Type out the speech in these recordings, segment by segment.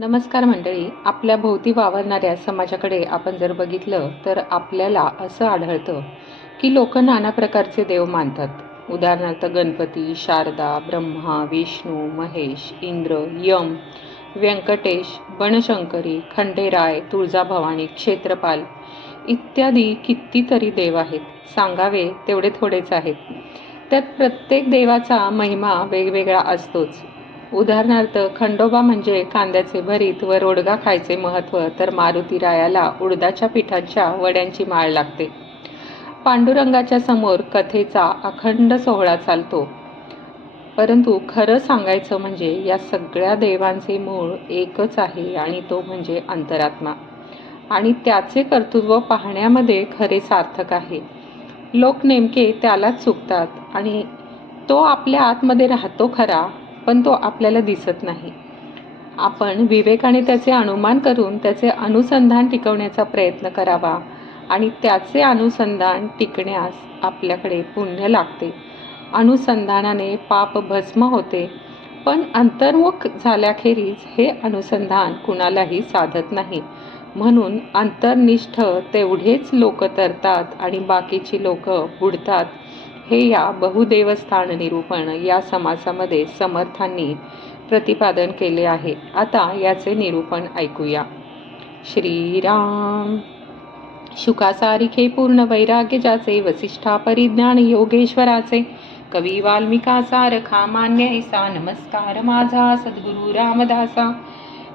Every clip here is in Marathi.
नमस्कार मंडळी. आपल्या भोवती वावरणाऱ्या समाजाकडे आपण जर बघितलं तर आपल्याला असं आढळतं की लोक नाना प्रकारचे देव मानतात. उदाहरणार्थ गणपती, शारदा, ब्रह्मा, विष्णू, महेश, इंद्र, यम, व्यंकटेश, बनशंकरी, खंडेराय, तुळजाभवानी, क्षेत्रपाल इत्यादी कितीतरी देव आहेत. सांगावे तेवढे थोडेच आहेत. त्यात प्रत्येक देवाचा महिमा वेगवेगळा असतोच. उदाहरणार्थ खंडोबा म्हणजे कांद्याचे भरीत व रोडगा खायचे महत्त्व, तर मारुतीरायाला उडदाच्या पिठाच्या वड्यांची माळ लागते. पांडुरंगाच्या समोर कथेचा अखंड सोहळा चालतो. परंतु खरं सांगायचं म्हणजे या सगळ्या देवांचे मूळ एकच आहे आणि तो म्हणजे अंतरात्मा. आणि त्याचे कर्तृत्व पाहण्यामध्ये खरे सार्थक आहे. लोक नेमके त्यालाच चुकतात आणि तो आपल्या आतमध्ये राहतो खरा, पण तो आपल्याला दिसत नाही. आपण विवेकाने त्याचे अनुमान करून त्याचे अनुसंधान टिकवण्याचा प्रयत्न करावा आणि त्याचे अनुसंधान टिकण्यास आपल्याकडे पुण्य लागते. अनुसंधानाने पाप भस्म होते, पण अंतर्मुख झाल्याखेरीज हे अनुसंधान कुणालाही साधत नाही. म्हणून अंतर्निष्ठ तेवढेच लोक तरतात आणि बाकीची लोक बुडतात. हे या बहुदेवस्थान निरूपण या समासामध्ये समर्थांनी प्रतिपादन केले आहे. आता याचे निरूपण ऐकूया. श्रीराम. शुकासारिखे पूर्ण वैराग्य ज्याचे, वसिष्ठा परिज्ञान योगेश्वराचे, कवी वाल्मिका सारखा मान्य ऐसा, नमस्कार माझा सद्गुरु रामदासा.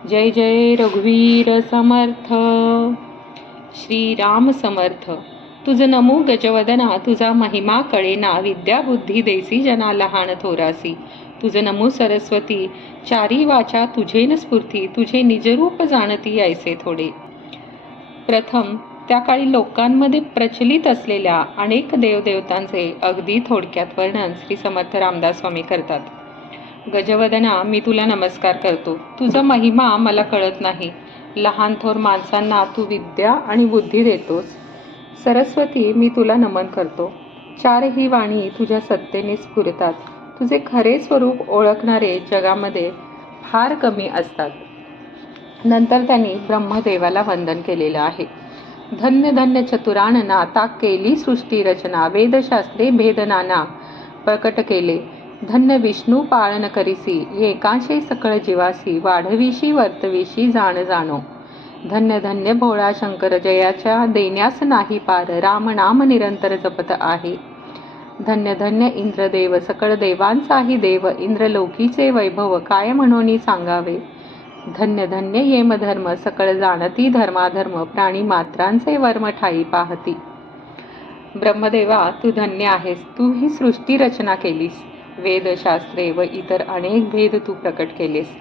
जय जय रघुवीर समर्थ. श्रीराम समर्थ. तुझ नमो गजवदना, तुझा महिमा कळेना, विद्या बुद्धी देसी जना लहान थोरासी. तुझ नमो सरस्वती, चारी वाचा तुझेन स्फूर्ती, तुझे निजरूप जाणती ऐसे थोडे. प्रथम त्या काळी लोकांमध्ये प्रचलित असलेल्या अनेक देवदेवतांचे अगदी थोडक्यात वर्णन श्री समर्थ रामदास स्वामी करतात. गजवदना, मी तुला नमस्कार करतो. तुझा महिमा मला कळत नाही. लहान थोर माणसांना तू विद्या आणि बुद्धी देतोस. सरस्वती, मी तुला नमन करतो. चारही वाणी तुझ्या सत्तेने स्फुरतात. तुझे खरे स्वरूप ओळखणारे जगामध्ये फार कमी असतात. नंतर त्यांनी ब्रह्मदेवाला वंदन केलेलं आहे. धन्य धन्य चतुरानना, ता केली सृष्टी रचना, वेदशास्त्रे भेदनाना प्रकट केले. धन्य विष्णू पाळन करिसी, एकांशे सकळ जीवासी, वाढविशी वर्तविशी जाण जाणो. धन्य धन्य भोळा शंकर, जयाच्या देण्यास नाही पार, राम नाम निरंतर जपत आहे. धन्य धन्य इंद्रदेव, सकळ देवांचाही देव, इंद्रलोकीचे वैभव काय म्हणून सांगावे. धन्य धन्य यमधर्म, सकळ जाणती धर्माधर्म, प्राणी मात्रांचे वर्म ठाई पाहती. ब्रह्मदेवा, तू धन्य आहेस. तू ही सृष्टी रचना केलीस. वेदशास्त्रे व इतर अनेक भेद तू प्रकट केलेस.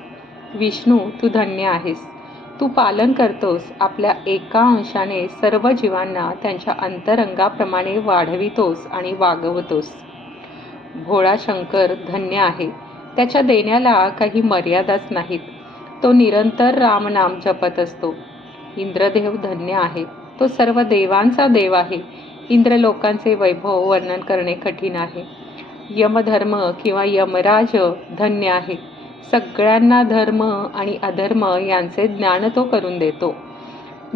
विष्णू, तू धन्य आहेस. तू पालन करतोस. आपल्या एका अंशाने सर्व जीवांना त्यांच्या अंतरंगाप्रमाणे वाढवितोस आणि वागवतोस. भोळा शंकर धन्य आहे. त्याच्या देण्याला काही मर्यादाच नाहीत. तो निरंतर रामनाम जपत असतो. इंद्रदेव धन्य आहे. तो सर्व देवांचा देव आहे. इंद्रलोकांचे वैभव वर्णन करणे कठीण आहे. यमधर्म किंवा यमराज धन्य आहे. सगळ्यांना धर्म आणि अधर्म यांचे ज्ञान तो करून देतो.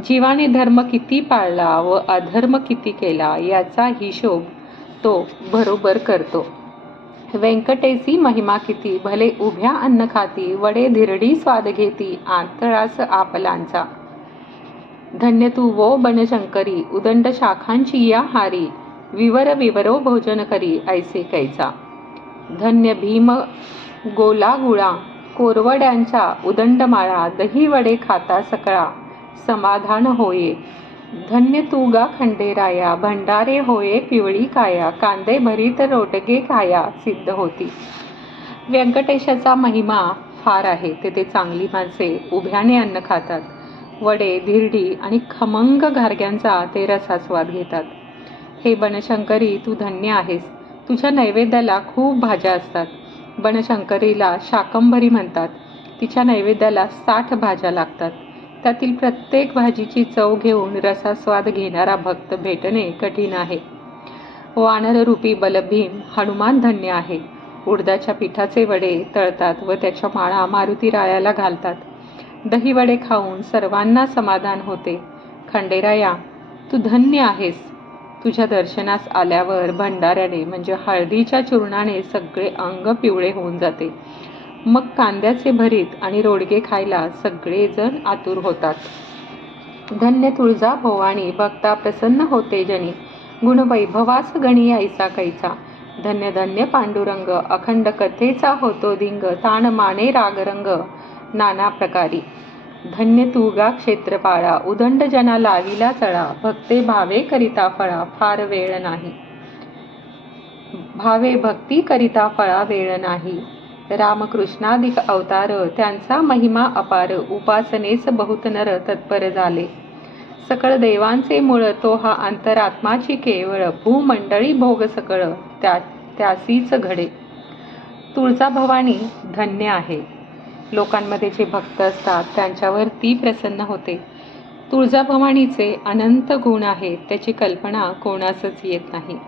जीवाने धर्म किती पाळला व अधर्म किती केला याचा हिशोब तो बरोबर करतो. व्यंकटेसी महिमा किती, भले उभ्या अन्न खाती, वडे धिरडी स्वाद घेती, आंतळास आपलांचा. धन्य तू वो बनशंकरी, उदंड शाखांची या हारी, विवर विवरो भोजन करी ऐसे कैचा. धन्य भीम गोला गुळा, कोरवड्यांच्या उदंड माळा, दही वडे खाता सकळा, समाधान होये. धन्य तू गा खंडेराया, भंडारे होये पिवळी काया, कांदे भरीत रोटगे खाया सिद्ध होती. व्यंकटेशाचा महिमा फार आहे. तेथे चांगली माणसे उभ्याने अन्न खातात. वडे, धिरडी आणि खमंग घारग्यांचा ते रसास्वाद घेतात. हे बनशंकरी, तू धन्य आहेस. तुझ्या नैवेद्याला खूप भाज्या असतात. बनशंकरीला शाकंभरी म्हणतात. तिच्या नैवेद्याला 60 भाज्या लागतात. त्यातील प्रत्येक भाजीची चव घेऊन रसास्वाद घेणारा भक्त भेटणे कठीण आहे. वानररूपी बलभीम हनुमान धन्य आहे. उडदाच्या पिठाचे वडे तळतात व त्याच्या माळा मारुतीरायाला घालतात. दहीवडे खाऊन सर्वांना समाधान होते. खंडेराया, तू धन्य आहेस. तुझ्या दर्शनास आल्यावर भंडाऱ्याने म्हणजे हळदीच्या चूर्णाने सगळे अंग पिवळे होऊन जाते. मग कांद्याचे भरीत आणि रोडगे खायला सगळेजण आतुर होतात. धन्य तुळजा भवानी, भक्ता प्रसन्न होते जनी. गुणवैभवास गणी ऐसा कैचा. धन्य धन्य पांडुरंग, अखंड कथेचा होतो धिंग. ताण माने रागरंग नाना प्रकारी. धन्य तू गा क्षेत्रपाळा, उदंड जना लाविला चळा. भक्ते भावे करिता फळा, फार वेळ नाही. भावे भक्ती करिता फळा वेळ नाही. रामकृष्णाधिक अवतार, त्यांचा महिमा अपार. उपासनेस बहुत नर तत्पर झाले. सकळ देवांचे मूळ, तो हा अंतरात्माची केवळ. भूमंडळी भोग सकळ, त्यासीच घडे. तुळजाभवानी धन्य आहे. लोकांमध्ये जे भक्त असतात त्यांच्यावर ती प्रसन्न होते. तुळजाभवानीचे अनंत गुण आहेत, त्याची कल्पना कोणासच येत नाही.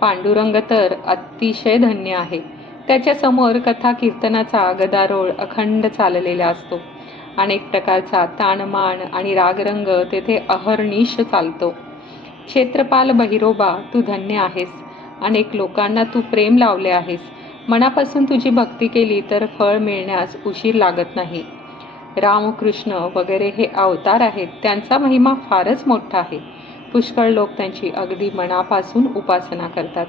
पांडुरंग तर अतिशय धन्य आहे. त्याच्या समोर कथा कीर्तनाचा गदारोळ अखंड चाललेला असतो. अनेक प्रकारचा ताणमान आणि रागरंग तेथे अहर्निश चालतो. क्षेत्रपाल बहिरोबा, तू धन्य आहेस. अनेक लोकांना तू प्रेम लावले आहेस. मनापासून तुझी भक्ती केली तर फळ मिळण्यास उशीर लागत नाही. रामकृष्ण वगैरे हे अवतार आहेत, त्यांचा महिमा फारच मोठा आहे. पुष्कळ लोक त्यांची अगदी मनापासून उपासना करतात.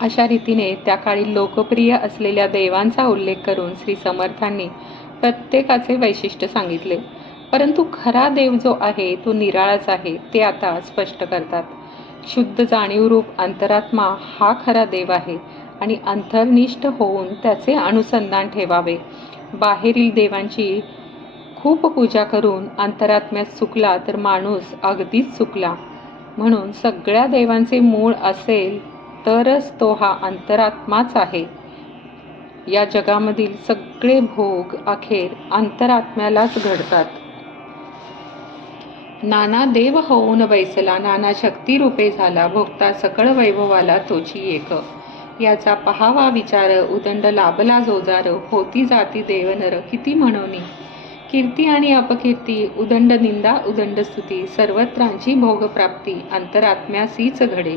अशा रीतीने त्या काळी लोकप्रिय असलेल्या देवांचा उल्लेख करून श्री समर्थांनी प्रत्येकाचे वैशिष्ट्य सांगितले. परंतु खरा देव जो आहे तो निराळाच आहे, ते आता स्पष्ट करतात. शुद्ध जाणीवरूप अंतरात्मा हा खरा देव आहे आणि अंतर्निष्ठ होऊन त्याचे अनुसंधान ठेवावे. बाहेरील देवांची खूप पूजा करून अंतरात्म्यात चुकला तर माणूस अगदीच चुकला. म्हणून सगळ्या देवांचे मूळ असेल तरच तो हा अंतरात्माच आहे. या जगामधील सगळे भोग अखेर अंतरात्म्यालाच घडतात. नाना देव होऊन बैसला, नाना शक्ती रूपे झाला. भोगता सकळ वैभवाला तोची एक. याचा पहावा विचार, उदंड लाभला जोजार. होती जाती देवनर किती म्हणोनी. कीर्ती आणि अपकीर्ती, उदंड निंदा उदंड स्तुती. सर्वत्रांची भोगप्राप्ती अंतरात्म्यासीच घडे.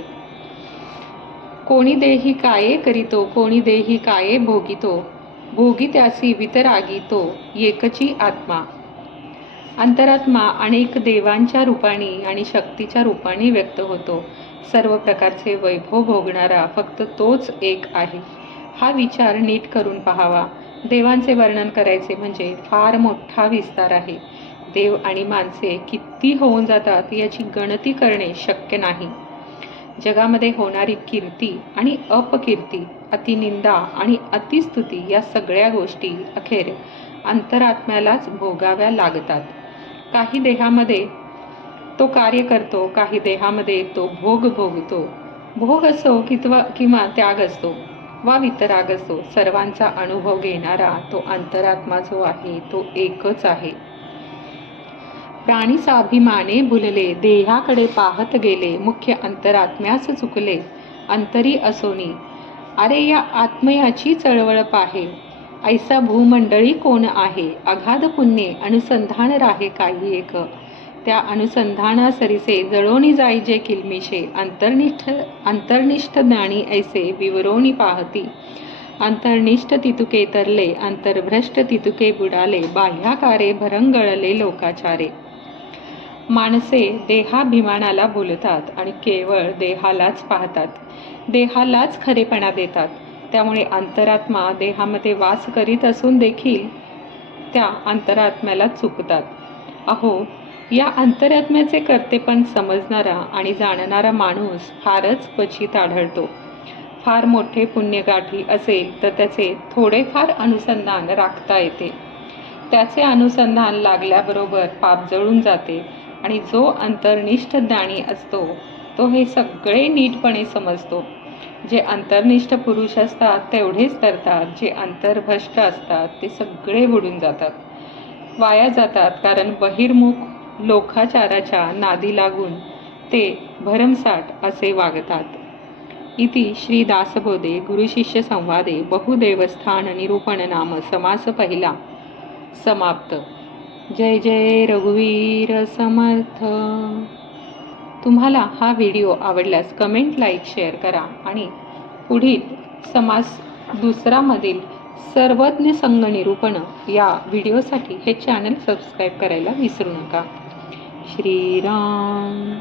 कोणी देही काये करीतो, कोणी देही काये भोगितो. भोगी त्यासी वितरागितो, एकची आत्मा. अंतरात्मा अनेक देवांच्या रूपाने आणि शक्तीच्या रूपाने व्यक्त होतो. सर्व प्रकारचे वैभव भोगणारा फक्त तोच एक आहे. हा विचार नीट करून पहावा. देवांचे वर्णन करायचे म्हणजे फार मोठा विस्तार आहे. देव आणि माणसे किती होऊन जातात याची गणती करणे शक्य नाही. जगामध्ये होणारी कीर्ती आणि अपकीर्ती, अतिनिंदा आणि अतिस्तुती या सगळ्या गोष्टी अखेर अंतरात्म्यालाच भोगाव्या लागतात. काही देहामध्ये तो कार्य करतो, काही देहामध्ये तो भोग भोगतो. भोग असो किंवा त्याग असतो वा वितराग असतो, सर्वांचा अनुभव घेणारा तो अंतरात्मा जो आहे तो एकच आहे. प्राणी स्वाभिमाने भुलले, देहाकडे पाहत गेले. मुख्य अंतरात्म्यास चुकले, अंतरी असोनी. अरे या आत्मयाची चळवळ पाहे, ऐसा भूमंडळी कोण आहे. अगाध पुण्ये अनुसंधान राहे काही एक. त्या अनुसंधानासरिसे जळोनी जाई जे किलमिशे. अंतर्निष्ठ ज्ञानी ऐसे विवरोनी पाहती. अंतर्निष्ठ तितुके तरले, अंतर्भ्रष्ट तितुके बुडाले. बाह्याकारे भरंगळले लोकाचारे. माणसे देहाभिमानाला भुलतात आणि केवळ देहालाच पाहतात, देहालाच खरेपणा देतात. त्यामुळे अंतरात्मा देहामध्ये वास करीत असून देखील त्या अंतरात्म्याला चुकतात. अहो, या अंतरात्म्याचे कर्तेपण समजणारा आणि जाणणारा माणूस फारच क्वचित आढळतो. फार मोठे पुण्यगाठी असेल तर त्याचे थोडेफार अनुसंधान राखता येते. त्याचे अनुसंधान लागल्याबरोबर पाप जळून जाते आणि जो अंतर्निष्ठ ज्ञानी असतो तो हे सगळे नीटपणे समजतो. जे अंतर्निष्ठ पुरुष असतात तेवढेच तरतात, जे अंतर्भ्रष्ट असतात ते सगळे बुडून जातात, वाया जातात. कारण बहिर्मुख लोकाचाराच्या नादी लागून ते भरमसाठ असे वागतात. इति श्री दासबोधे गुरुशिष्य संवादे बहुदेवस्थान निरूपण नाम समास पहिला. समाप्त. जय जय रघुवीर समर्थ. तुम्हाला हा व्हिडिओ आवडल्यास कमेंट, लाईक, शेअर करा आणि पुढील समास दुसरामधील सर्वज्ञ संघ निरूपण या व्हिडिओसाठी हे चॅनल सबस्क्राईब करायला विसरू नका. श्रीराम.